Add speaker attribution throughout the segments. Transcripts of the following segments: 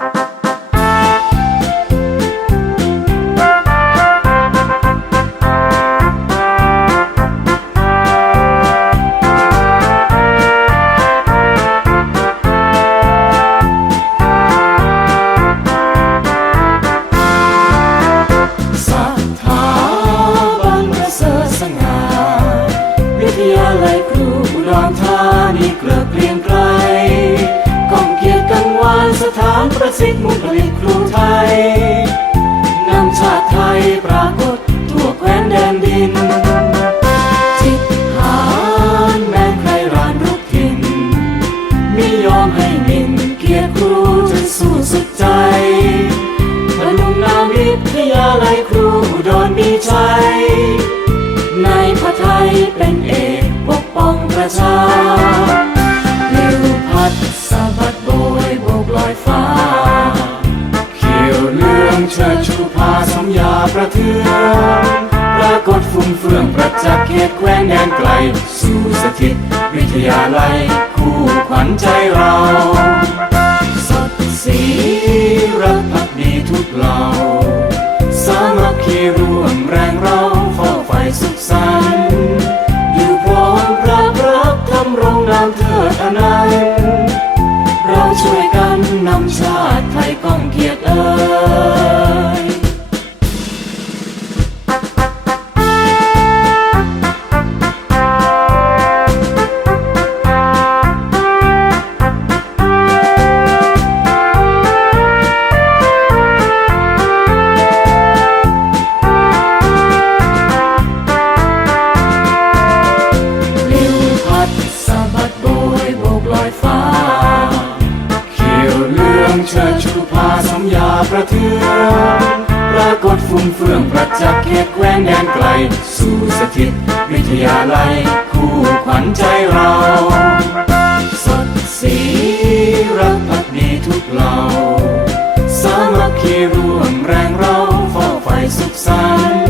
Speaker 1: ส สิทธิ์มุ่งผลิตครูไทย นำชาติไทยปรากฏทั่วแคว้นแดนดินทิศหารแม้ใครรานรุกถิ่นไม่ยอมให้มินเกียรติครูจนสู้สุดใจพนุงนามวิทยาลัยครูอุดรมีชัยในพระไทยเป็นเอกปกป้องประชา ระเทืองปรากฏฟุ้งเฟื่องประจักษ์เขตแคว้นแดนไกล สู่สถิต วิทยาลัย คู่ขวัญใจเรา จากเขตแคว้นแดนไกล สู่สถิต วิทยาลัย คู่ขวัญใจเรา สดสีรักพักดีทุกเหล่าสามัคคีร่วมแรงเราเฝ้าไฟสุขสันต์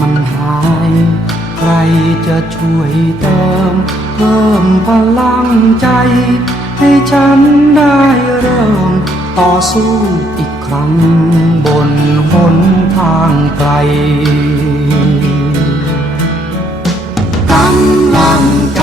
Speaker 2: มันหาย ใครจะช่วยเติม เพิ่มพลังใจ ให้ฉันได้เริ่ม ต่อสู้อีกครั้ง บนหนทางไกล
Speaker 3: กำลังใจ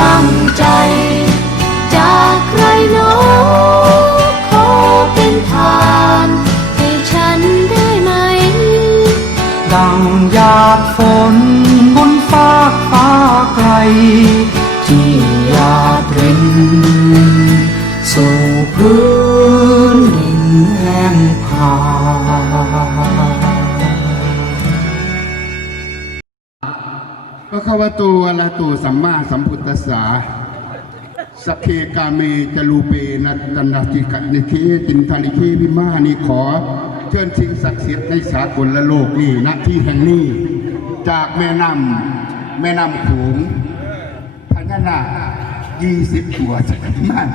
Speaker 3: ลังใจ จากใครโน
Speaker 2: พ
Speaker 3: ระ
Speaker 4: ควโตอะระโตสัมมาสัมพุทธัสสะสัพเพกาเมจลูเปนัตนาติกะนิเคตินทาลิเควิมานี่ขอ เชิญสิ่งศักดิ์สิทธิ์ในสากลละโลกนี่ณที่แห่งนี้ จากแม่น้ำแม่น้ำโขงพญานาคยี่สิบตัวจากนั้น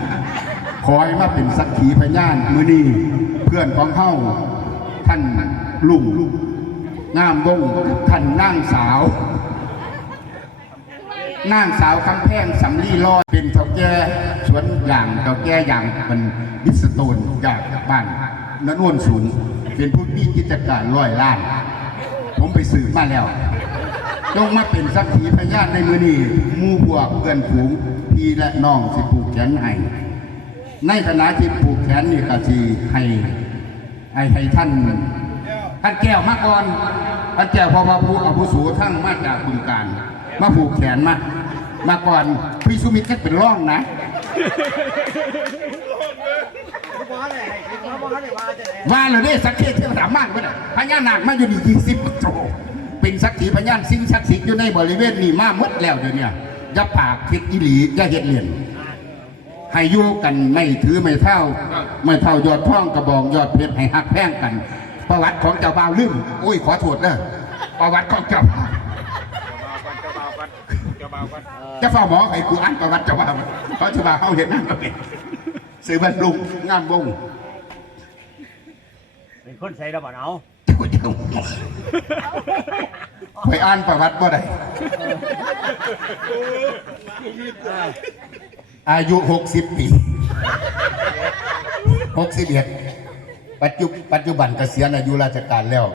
Speaker 4: ขอให้มาเป็นสักขีพยานมือนี้เพื่อนของเฮาท่านลุงงามวงท่านนางสาว นางสาวคำแพงสำลีลอยเป็นเท่าแก่สวนอย่างเท่าแก่อย่างมันดิสโตนจากบ้านนนวนศูนย์ เป็นผู้มีกิจการร้อยล้าน ผมไปสืบมาแล้วจงมาเป็นสักขีพยานในมือนี้มู่พวกเพื่อนฝูงพี่และน้องสิผูกแขนให้ในขณะที่ผูกแขนนี่ก็ทีให้ให้ให้ท่านท่านแก้วมาก่อนท่านแก้วพอพอผู้อาวุโสทั้งมาจากบึงการมาผูกแขนมา มาก่อนพี่สุมิตรก็เป็นร่องนะว่าเราได้สักเทศเทวดามากไปเลยพญานาคมาอยู่ดียี่สิบโตเป็นสักขีพยานสิ่งศักดิ์สิทธิ์อยู่ในบริเวณนี้มาหมดแล้วเดี๋ยวนี้อย่าปากคิดอีหลีอย่าเฮ็ดเลียนให้อยู่กันไม่ถือไม่เท่า ไม่เท่ายอดท่องกระบองยอดเพชรให้หักแพงกัน ประวัติของเจ้าบ่าวลืมอุ้ยขอโทษเด้อประวัติของเจ้าบ่าว จะเฝ้าหมอให้กูอ่านประวัติเจ้าบ่าวเพราะเจ้าบ่าวเขาเห็นนั่นก็เป็นซื้อบันลุงงามวง
Speaker 5: เป็นคนใส่ระบาดเอา
Speaker 4: เจ้าเจ้าไปอ่านประวัติบ่ได้อายุหกสิบปีหกสิบเอ็ดปัจจุปัจจุบันเกษียณอายุราชการแล้ว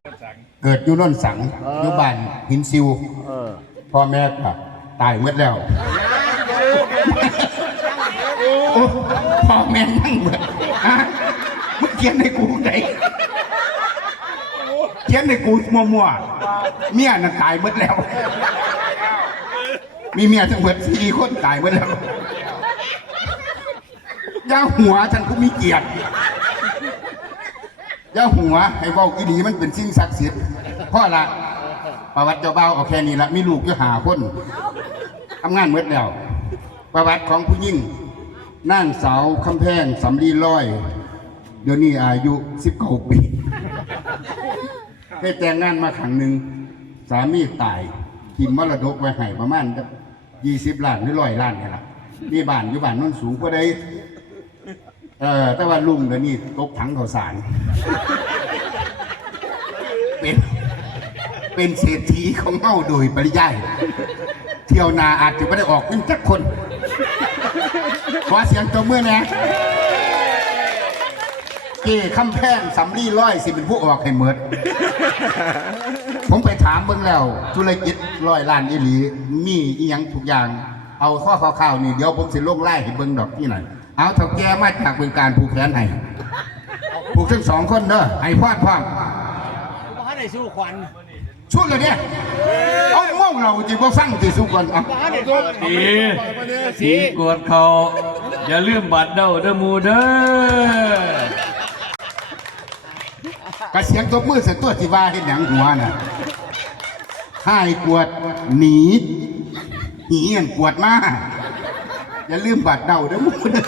Speaker 4: เกิดอยู่โนนสังอยู่บ้านหินซิว
Speaker 5: เออ
Speaker 4: พ่อแม่ก็ ตายหมดแล้วโอ้พ่อแม่นั่งเหมือนฮะมึงเขียนในกูไหนเขียนในกูมัวๆเมียน่ะตายหมดแล้ว มีเมียทั้งหมดสี่คนตายหมดแล้วย่าหัวฉันกูมีเกียรติย่าหัวให้เว้าอีดีมันเป็นสิ่งศักดิ์สิทธิ์เพ่อละ ประวัติเจ้าเบ่าเอาแค่นี้ละมีลูกอยู่หาคนทำงานเมื่อแล้ว ประวัติของผู้หญิงนางสาวคำแพงสำลีร้อย เดี๋ยวนี้อายุสิบเก้าปีเคยแต่งงานมาครั้งหนึ่งสามีตายทิมมรดกไว้ให้ประมาณยี่สิบล้านหรือร้อยล้านนี่ละนี่บ้านอยู่บ้านโนนสูงก็ได้เออแต่ว่าลุงเดี๋ยวนี้ตกถังข้าวสารเป็น เป็นเศรษฐีของเฮาโดยปริยาย เที่ยวนาอาจจะไม่ได้ออกเงินจักคน ขอเสียงตัวเมื่อนะเก้คำแพงสำลีร้อยสิเป็นผู้ออกให้เมิด ผมไปถามเบิ่งแล้ว ธุรกิจร้อยล้านอีหลี มีอีหยังทุกอย่าง เอาข้อข่าวๆนี่เดี๋ยวผมสิลงไล่ให้เบิ่งดอกที่ไหนเอาเถ่าแก่มาจากเมืองการผูกแขนให้ผูกทั้งสองคนเด้อให้พอดพร้อม
Speaker 5: บ้านไหนสู้ควัน
Speaker 4: ชุดเลยเนี่ยเอาม่วงเราจีบว่าฟังจีสุกันเอา
Speaker 5: บ้านไหนสู้
Speaker 6: สีสีกดเขา อย่าลืมบัตรเด้อเด้อหมูเด้อก
Speaker 4: ระเสียงตบมือเสร็จตัวที่ว่าเห็นหยังหัวน่ะให้กวดหนีหนีอันกวดมาอย่าลืมบัตรเดาเด้อหมูเด้อ